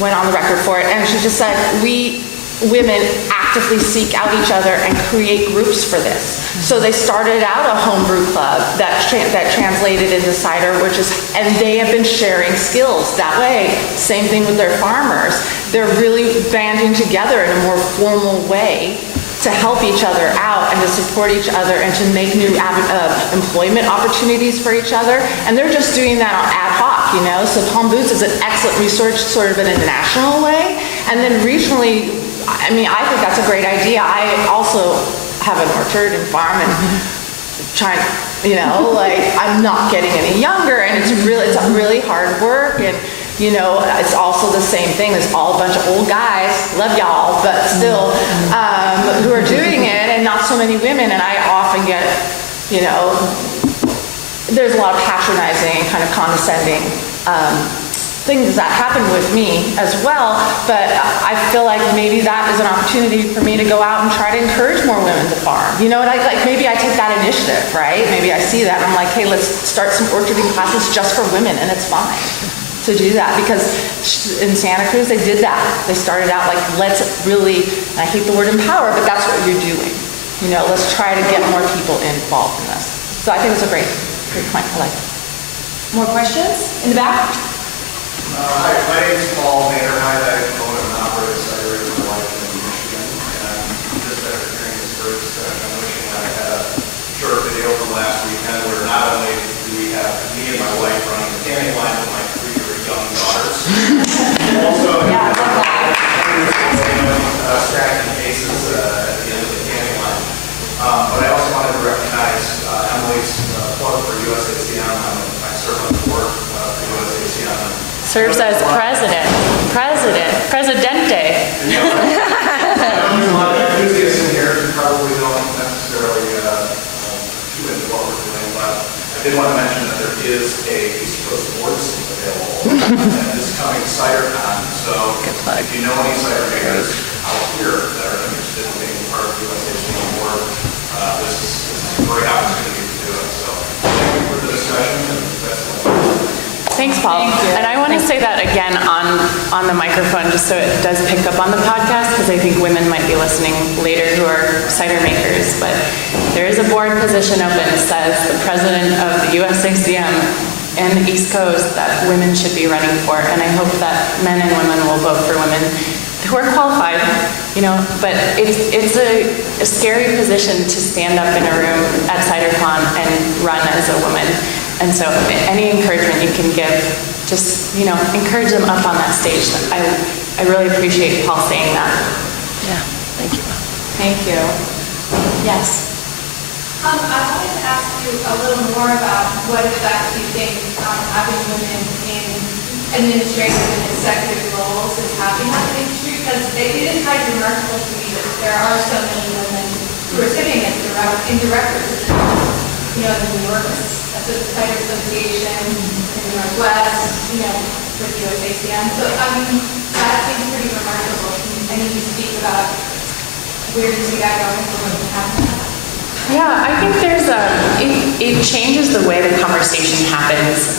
went on the record for it, and she just said, we women actively seek out each other and create groups for this. So they started out a homebrew club that translated into cider, and they have been sharing skills that way. Same thing with their farmers. They're really banding together in a more formal way to help each other out and to support each other and to make new employment opportunities for each other. And they're just doing that on ad hoc, So Palm Boots is an excellent resource sort of in a national way. And then regionally, I think that's a great idea. I also have an orchard and farm and trying, I'm not getting any younger, and it's really hard work. And it's also the same thing. There's all a bunch of old guys, love y'all, but still, who are doing it, and not so many women. And I often get, there's a lot of patronizing and kind of condescending things that happen with me as well. But I feel like maybe that is an opportunity for me to go out and try to encourage more women to farm. Maybe I take that initiative, right? Maybe I see that and I'm like, hey, let's start some orcharding classes just for women, and it's fine to do that, because in Santa Cruz they did that. They started out like, let's really, and I hate the word empower, but that's what you're doing. Let's try to get more people involved in this. So I think it's a great point. I like it. More questions in the back? Hi, my name is Paul Maynard. I own and operate a cidery with my wife in Michigan, and I'm just after hearing this first discussion, I'm wishing I had a short video from last weekend where not only do we have me and my wife running the canning line with my 3 very young daughters, also stacking cases at the end of the canning line. serves as presidente. There's a lot of enthusiasts in here who probably don't necessarily too into what we're doing, but I did want to mention that there is a East Coast board seat available at this coming CiderCon. So if you know any cider makers out here that are interested in being part of the USACM board, this is a great opportunity to do it. So thank you for the discussion, and that's Thanks, Paul. And I want to say that again on the microphone, just so it does pick up on the podcast, because I think women might be listening later who are cider makers. But there is a board position open that says the president of the USACM and the East Coast that women should be running for. And I hope that men and women will vote for women who are qualified, but it's a scary position to stand up in a room at CiderCon and run as a woman. And so any encouragement you can give, just, encourage them up on that stage. I really appreciate Paul saying that. Yeah, thank you. Thank you. Yes. I wanted to ask you a little more about what effect you think having women in administrative and executive roles is having on the industry, because it is kind of remarkable to me that there are so many women who are sitting in directors, in New York, the Cider Association in the Northwest, with USACM. So, that seems pretty remarkable. Can you speak about where you see that going from what happened? Yeah, I think it changes the way the conversation happens.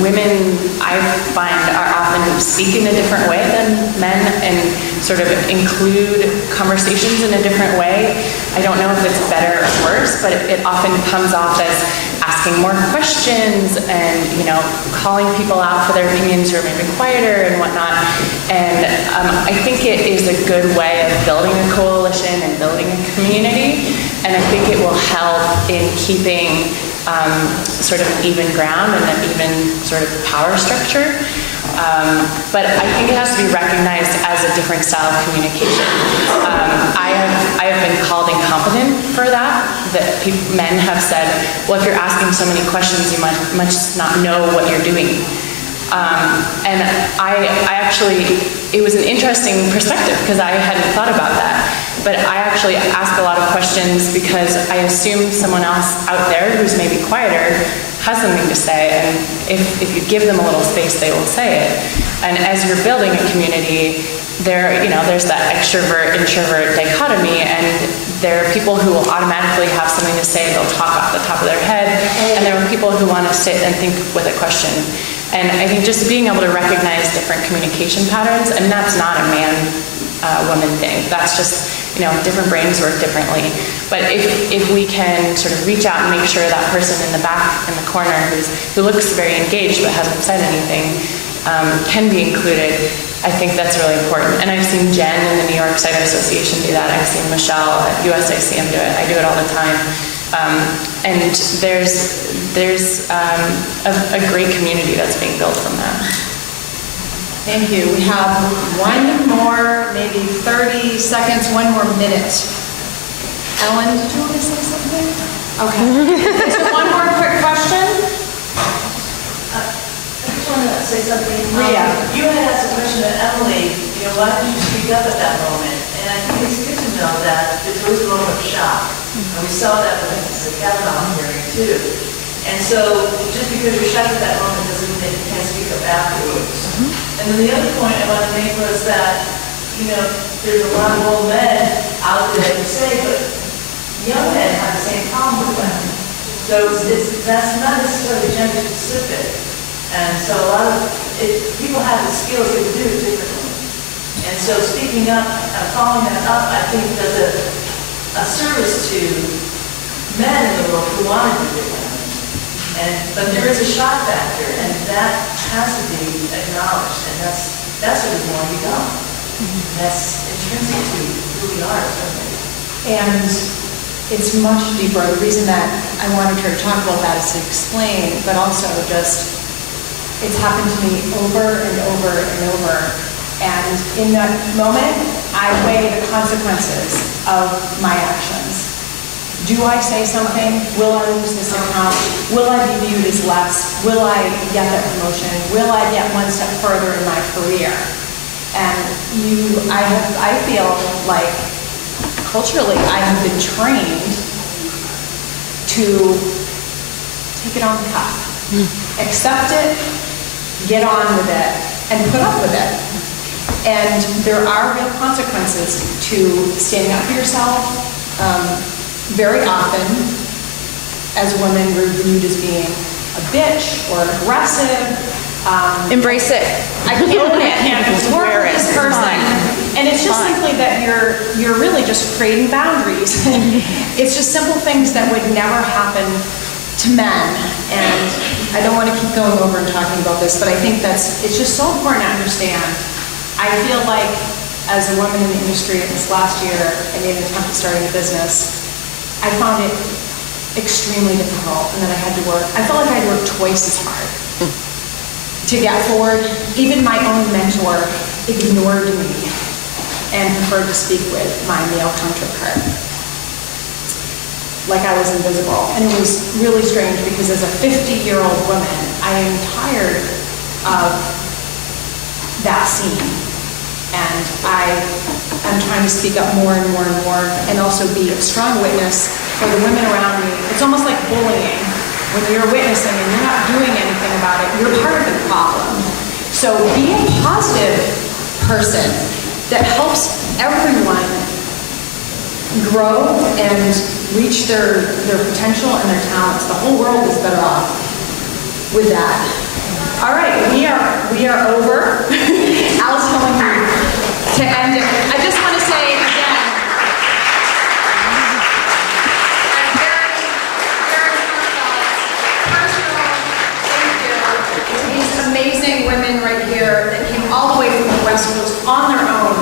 Women, I find, are often speak in a different way than men and sort of include conversations in a different way. I don't know if it's better or worse, but it often comes off as asking more questions and, calling people out for their opinions who are maybe quieter and whatnot. And I think it is a good way of building a coalition and building a community. And I think it will help in keeping sort of even ground and an even sort of power structure. But I think it has to be recognized as a different style of communication. I have been called incompetent for that men have said, well, if you're asking so many questions, you must not know what you're doing. And I actually, it was an interesting perspective because I hadn't thought about that. But I actually ask a lot of questions because I assume someone else out there who's maybe quieter has something to say, and if you give them a little space, they will say it. And as you're building a community, there's that extrovert-introvert dichotomy, and there are people who will automatically have something to say, they'll talk off the top of their head, and there are people who want to sit and think with a question. And I think just being able to recognize different communication patterns, and that's not a man-woman thing, that's just, different brains work differently. But if we can sort of reach out and make sure that person in the back, in the corner, who looks very engaged but hasn't said anything, can be included, I think that's really important. And I've seen Jen in the New York Cider Association do that. I've seen Michelle at USACM do it. I do it all the time. And there's a great community that's being built from that. Thank you. We have one more, maybe 30 seconds, one more minute. Ellen, did you want to say something? Okay. So one more quick question. I just want to say something. Rhea. You had asked a question to Emily, why didn't you speak up at that moment? And I think it's good to know that there was a moment of shock. And we saw that with the Cavalli hearing too. And so just because you're shocked at that moment doesn't mean that you can't speak up afterwards. And then the other point I want to make was that, there's a lot of old men out there who say, but young men have the same problem with them. So that's not necessarily gender specific. And so a lot of people have the skills to do it differently. And so speaking up and following that up, I think does a service to men in the world who want to do differently. But there is a shock factor, and that has to be acknowledged, and that's what we want to become. That's intrinsic to who we are. And it's much deeper. The reason that I wanted her to talk about that is to explain, but also just, it's happened to me over and over and over. And in that moment, I weigh the consequences of my actions. do I say something? Will I lose this account? Will I be viewed as less? Will I get that promotion? Will I get one step further in my career? And I feel like culturally I have been trained to take it on the cuff, accept it, get on with it, and put up with it. And there are real consequences to standing up for yourself. Very often, as women, we're viewed as being a bitch or aggressive. Embrace it. I can't own it. Wear this person. And it's just simply that you're really just creating boundaries. It's just simple things that would never happen to men. And I don't want to keep going over and talking about this, but I think it's just so important to understand. I feel like as a woman in the industry this last year, I made an attempt at starting a business. I found it extremely difficult, and then I had to work. I felt like I had worked twice as hard to get forward. Even my own mentor ignored me and preferred to speak with my male counterpart, like I was invisible. And it was really strange because as a 50-year-old woman, I am tired of that scene. And I'm trying to speak up more and more and more, and also be a strong witness for the women around me. It's almost like bullying. When you're witnessing and you're not doing anything about it, you're part of the problem. So be a positive person that helps everyone grow and reach their potential and their talents. The whole world is better off with that. All right, we are over. Al's telling me to end it. I just want to say again, very, very personal thank you to these amazing women right here that came all the way from the West Coast on their own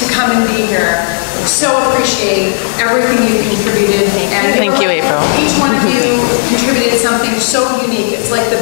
to come and be here. So appreciate everything you contributed. And Thank you, April. Each one of you contributed something so unique. It's like the